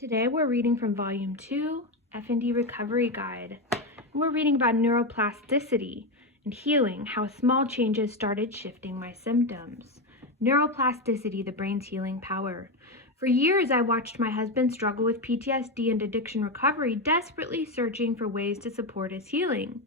Today we're reading from Volume 2, FND Recovery Guide. We're reading about neuroplasticity and healing, how small changes started shifting my symptoms. Neuroplasticity, the brain's healing power. For years, I watched my husband struggle with PTSD and addiction recovery, desperately searching for ways to support his healing.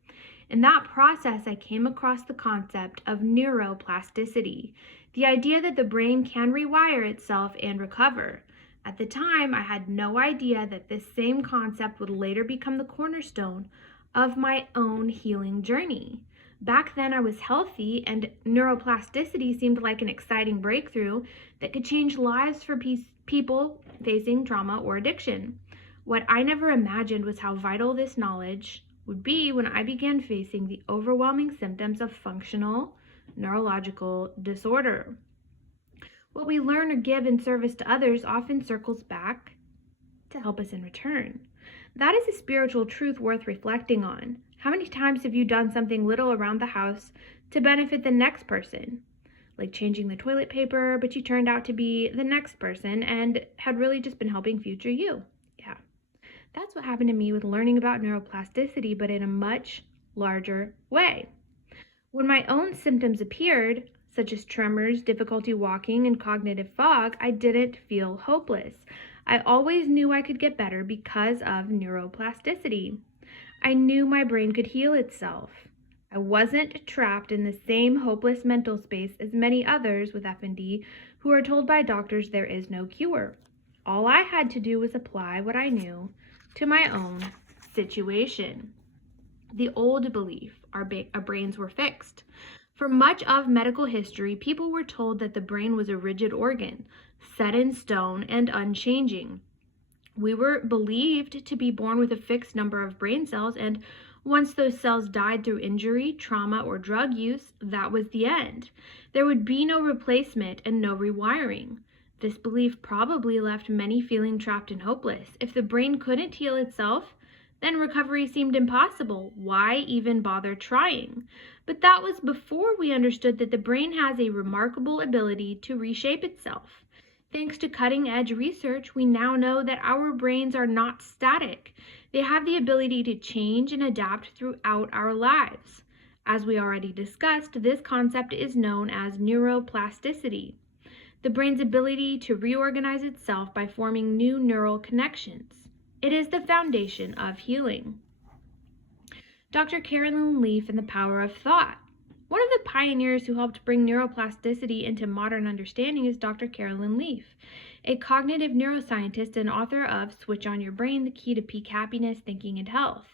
In that process, I came across the concept of neuroplasticity, the idea that the brain can rewire itself and recover. At the time, I had no idea that this same concept would later become the cornerstone of my own healing journey. Back then, I was healthy, and neuroplasticity seemed like an exciting breakthrough that could change lives for people facing trauma or addiction. What I never imagined was how vital this knowledge would be when I began facing the overwhelming symptoms of functional neurological disorder. What we learn or give in service to others often circles back to help us in return. That is a spiritual truth worth reflecting on. How many times have you done something little around the house to benefit the next person? Like changing the toilet paper, but you turned out to be the next person and had really just been helping future you. Yeah. That's what happened to me with learning about neuroplasticity, but in a much larger way. When my own symptoms appeared, such as tremors, difficulty walking, and cognitive fog, I didn't feel hopeless. I always knew I could get better because of neuroplasticity. I knew my brain could heal itself. I wasn't trapped in the same hopeless mental space as many others with FND who are told by doctors there is no cure. All I had to do was apply what I knew to my own situation. The old belief, our brains were fixed. For much of medical history, people were told that the brain was a rigid organ, set in stone and unchanging. We were believed to be born with a fixed number of brain cells, and once those cells died through injury, trauma, or drug use, that was the end. There would be no replacement and no rewiring. This belief probably left many feeling trapped and hopeless. If the brain couldn't heal itself, then recovery seemed impossible. Why even bother trying? But that was before we understood that the brain has a remarkable ability to reshape itself. Thanks to cutting-edge research, we now know that our brains are not static. They have the ability to change and adapt throughout our lives. As we already discussed, this concept is known as neuroplasticity, the brain's ability to reorganize itself by forming new neural connections. It is the foundation of healing. Dr. Carolyn Leaf and the Power of Thought. One of the pioneers who helped bring neuroplasticity into modern understanding is Dr. Carolyn Leaf, a cognitive neuroscientist and author of Switch on Your Brain, The Key to Peak Happiness, Thinking, and Health.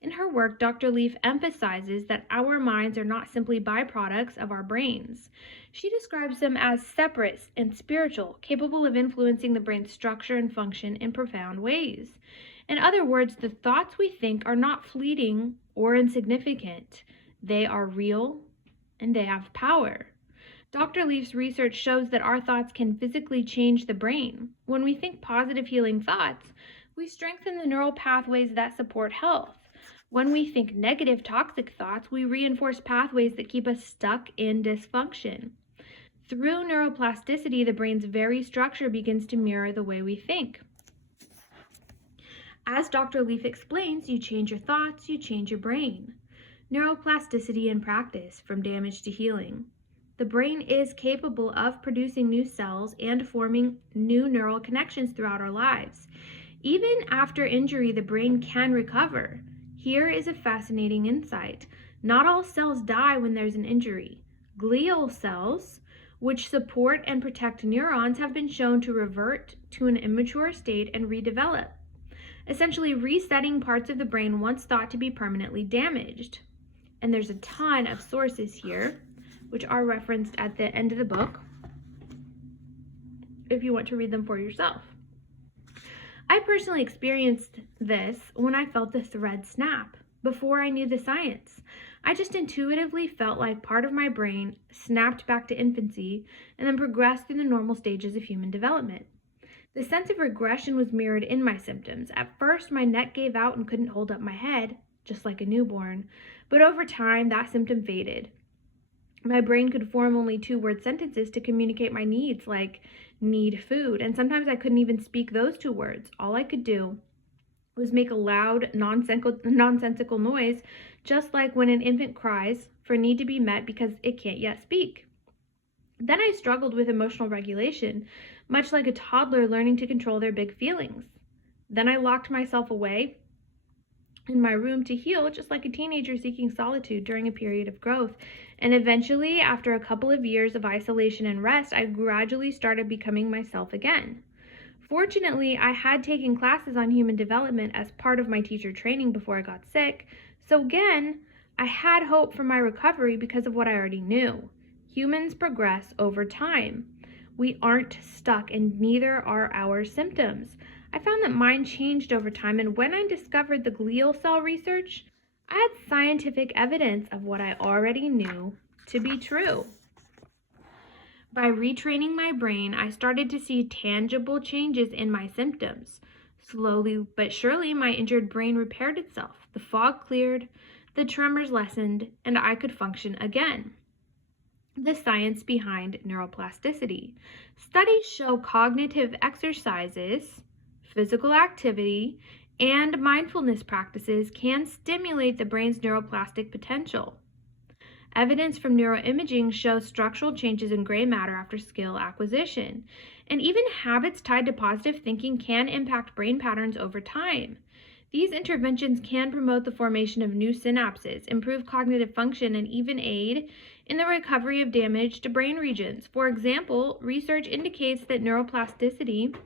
In her work, Dr. Leaf emphasizes that our minds are not simply byproducts of our brains. She describes them as separate and spiritual, capable of influencing the brain's structure and function in profound ways. In other words, the thoughts we think are not fleeting or insignificant. They are real and they have power. Dr. Leaf's research shows that our thoughts can physically change the brain. When we think positive healing thoughts, we strengthen the neural pathways that support health. When we think negative, toxic thoughts, we reinforce pathways that keep us stuck in dysfunction. Through neuroplasticity, the brain's very structure begins to mirror the way we think. As Dr. Leaf explains, you change your thoughts, you change your brain. Neuroplasticity in practice, from damage to healing. The brain is capable of producing new cells and forming new neural connections throughout our lives. Even after injury, the brain can recover. Here is a fascinating insight. Not all cells die when there's an injury. Glial cells, which support and protect neurons, have been shown to revert to an immature state and redevelop, essentially resetting parts of the brain once thought to be permanently damaged. And there's a ton of sources here, which are referenced at the end of the book, if you want to read them for yourself. I personally experienced this when I felt the thread snap. Before I knew the science, I just intuitively felt like part of my brain snapped back to infancy and then progressed through the normal stages of human development. The sense of regression was mirrored in my symptoms. At first, my neck gave out and couldn't hold up my head, just like a newborn, but over time, that symptom faded. My brain could form only two-word sentences to communicate my needs, like need food. And sometimes I couldn't even speak those two words. All I could do was make a loud, nonsensical noise, just like when an infant cries for need to be met because it can't yet speak. Then I struggled with emotional regulation, much like a toddler learning to control their big feelings. Then I locked myself away in my room to heal, just like a teenager seeking solitude during a period of growth. And eventually, after a couple of years of isolation and rest, I gradually started becoming myself again. Fortunately, I had taken classes on human development as part of my teacher training before I got sick, so again, I had hope for my recovery because of what I already knew. Humans progress over time. We aren't stuck, and neither are our symptoms. I found that mine changed over time, and when I discovered the glial cell research, I had scientific evidence of what I already knew to be true. By retraining my brain, I started to see tangible changes in my symptoms. Slowly but surely, my injured brain repaired itself. The fog cleared, the tremors lessened, and I could function again. The science behind neuroplasticity. Studies show cognitive exercises, physical activity, and mindfulness practices can stimulate the brain's neuroplastic potential. Evidence from neuroimaging shows structural changes in gray matter after skill acquisition. And even habits tied to positive thinking can impact brain patterns over time. These interventions can promote the formation of new synapses, improve cognitive function, and even aid in the recovery of damaged brain regions. For example, research indicates that neuroplasticity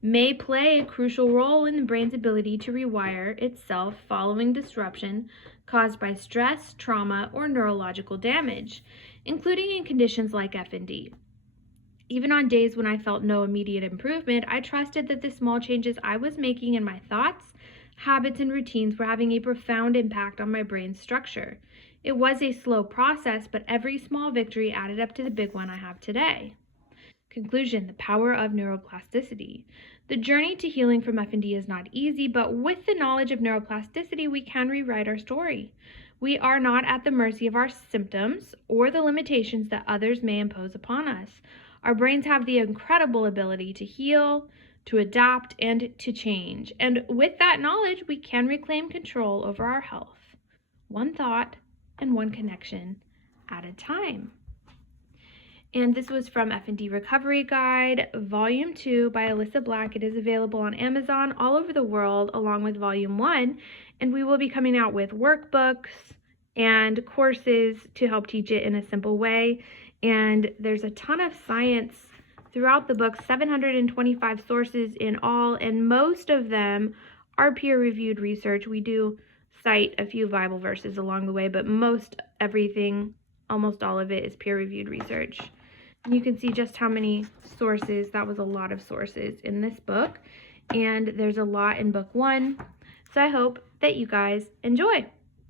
may play a crucial role in the brain's ability to rewire itself following disruption caused by stress, trauma, or neurological damage, including in conditions like FND. Even on days when I felt no immediate improvement, I trusted that the small changes I was making in my thoughts, habits, and routines were having a profound impact on my brain's structure. It was a slow process, but every small victory added up to the big one I have today. Conclusion: the power of neuroplasticity. The journey to healing from FND is not easy, but with the knowledge of neuroplasticity, we can rewrite our story. We are not at the mercy of our symptoms or the limitations that others may impose upon us. Our brains have the incredible ability to heal, to adapt, and to change. And with that knowledge, we can reclaim control over our health, one thought and one connection at a time. And this was from FND Recovery Guide, Volume 2 by Alyssa Black. It is available on Amazon all over the world, along with Volume 1. And we will be coming out with workbooks and courses to help teach it in a simple way. And there's a ton of science throughout the book, 725 sources in all, and most of them are peer-reviewed research. We do cite a few Bible verses along the way, but most everything, almost all of it, is peer-reviewed research. You can see just how many sources, that was a lot of sources in this book, and there's a lot in book 1. So I hope that you guys enjoy.